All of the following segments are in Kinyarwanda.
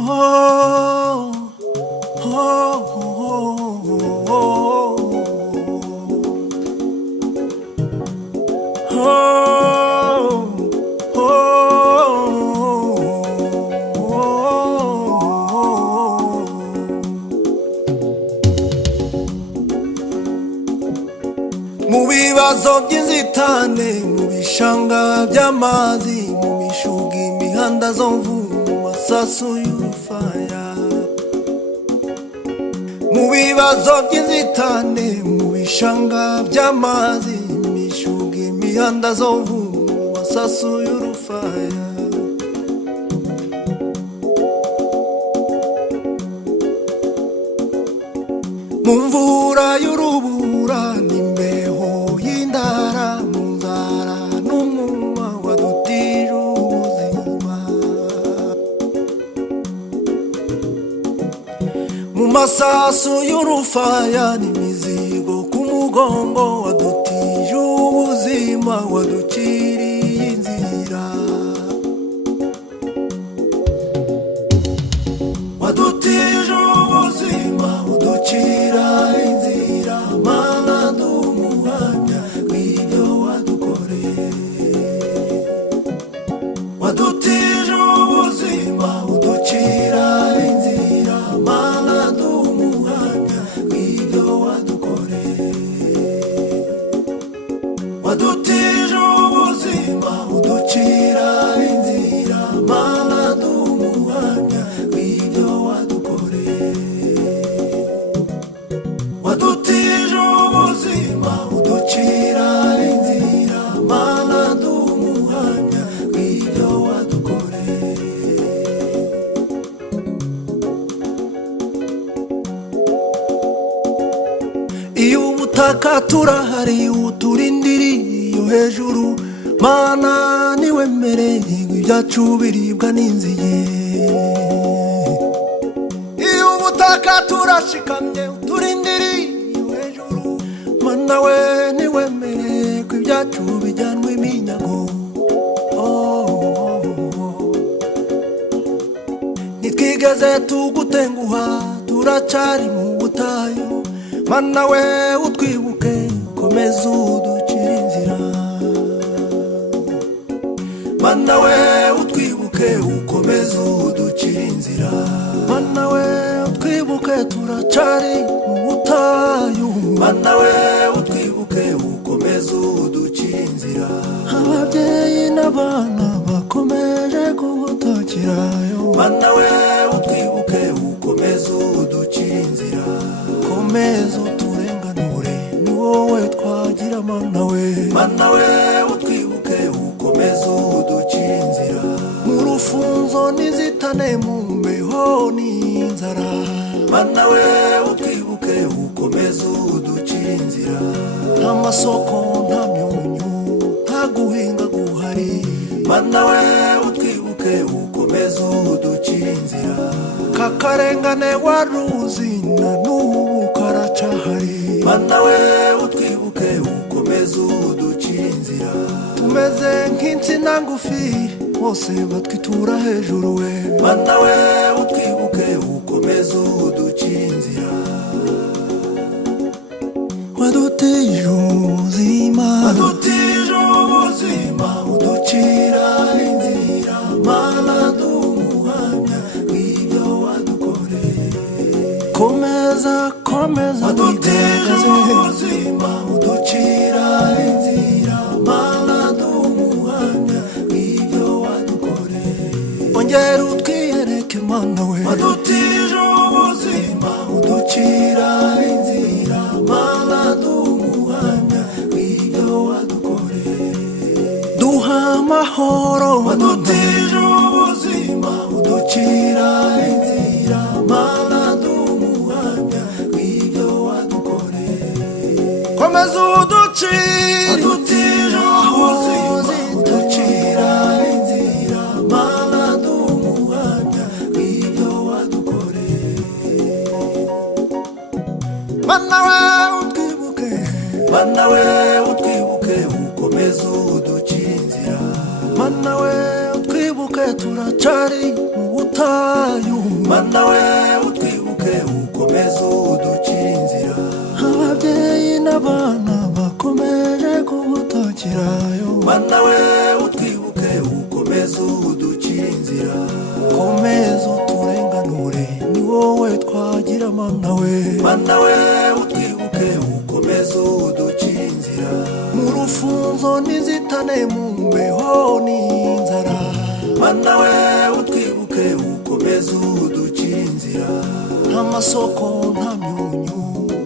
Oh, oh, oh, oh, mu bibazo by'inzitane, mu bishanga by'amazi, mu mishuga imihanda zo mvumu, mu masasu y'urufaya. Mu bibazo by'inzitane, mu bishanga by'amazi, imishuga imihanda zo mvumu, mu masasu y'urufaya. Mu mvura y'urubura n'imbeho y'indara, mu nzara n'umwuma wadutije ubuzima. Mu masasu y'urufaya n'imizigo ku mugongo wadutije ubuzima, waduciriye inzira. Wadutije ubuzima, uducira inzira, Mana ndumuhamya w'ibyo wadukoreye. Wadutije ubuzima, uducira inzira, Mana ndumuhamya w'ibyo wadukoreye. Wadutije ubuzima, uducira inzira, Mana ndumuhamya w'ibyo wadukoreye. Wadutije ubuzima, uducira inzira, Mana ndumuhamya w'ibyo wadukoreye. Iyo ubutaka turahari uturindiriye hejuru, Mana niwemereye ibyacu biribwa n'inzige. Iyo ubutaka turashikamye uturindiriye hejuru, Mana we niwemereye ko ibyacu bijyanwa iminyago. Nitwigeze tugutenguha, turacari mu butayu, Mana we utwibuke, komeza uducire inzira. Mana we utwibuke, ukomeza uducire inzira. Mana we utwibuke, turacari mu butayu. Mana we utwibuke, ukomeza uducire inzira. Ababyeyi n'abana bakomeje kugutakirayo, Mana we utwibuke, ukomeza uducire inzira. Komeza uturenganure, ni wowe twagira Mana we. Mana we utwibuke, ukomeza uducire inzira. Mu rufunzo n'inzitane, mu mbeho n'inzara, Mana we utwibuke, ukomeza uducire inzira. Nta masoko, nta myunyu, nta guhinga guhari, Mana we utwibuke, ukomeza uducire inzira. Kakarengane waruzi na n'ubu karacahari, Mana we utwibuke, ukomeza uducire inzira. Tumeze nk'insina ngufi, bose batwitura hejuru we. Mana we utwibuke, ukomeza uducire inzira. Wadutije ubuzima, wadutije ubuzima, uducira inzira, Mana ndumuhamya w'ibyo wadukoreye. Komeza, komeza wadutije ubuzima, uducira inzira, Mana ndumuhamya w'ibyo wadukoreye. Ongera utwiyereke Mana we. Wadutije ubuzima, uducira inzira, Mana ndumuhamya w'ibyo wadukoreye. Duha amahoro, wadutije ubuzima, uducira inzira, Mana ndumuhamya w'ibyo wadukoreye. komeza uducire. Wadutije ubuzima, uducira inzira, Mana ndumuhamya w'ibyo wadukoreye. Mana we utwibuke, Mana we utwibuke, ukomeza uducire inzira. Mana we utwibuke, turacari mu butayu. mana we utwibuke ukomeze uducire inzira. ababyeyi n'abana bakomeje kugutakirayo, mana we utwibuke ukomeze uducire inzira. komeza uturenganure, ni wowe twagira mana we. mana we utwibuke ukomeze uducire inzira. mu rufunzo n'inzitane, mu mbeho n'inzara, mana we utwibuke ukomeze uducire inzira. nta masoko nta myunyu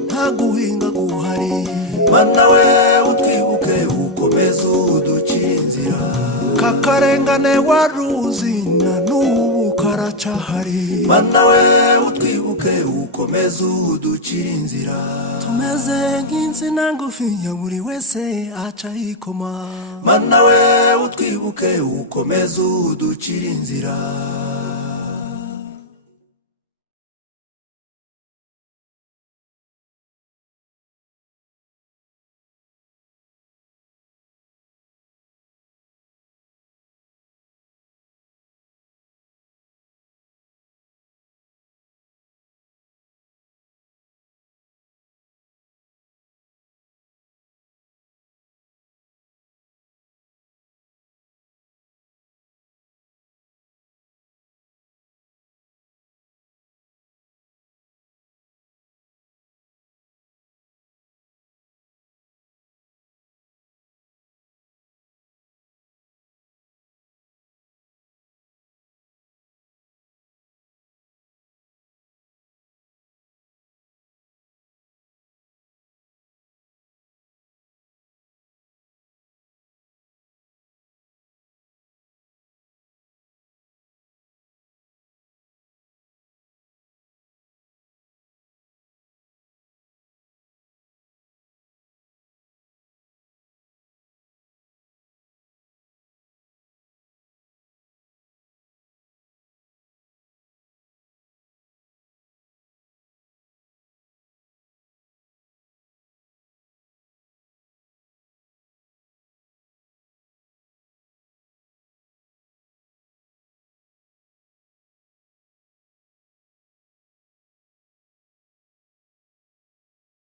nta guhinga guhari, mana we utwibuke ukomeze uducire inzira. kakarengane waruzi na n'ubu karacahari, mana we utwibuke ukomeze uducire inzira. tumeze nk'insina ngufi ya buri wese aca yikoma, mana we utwibuke ukomeze uducire inzira.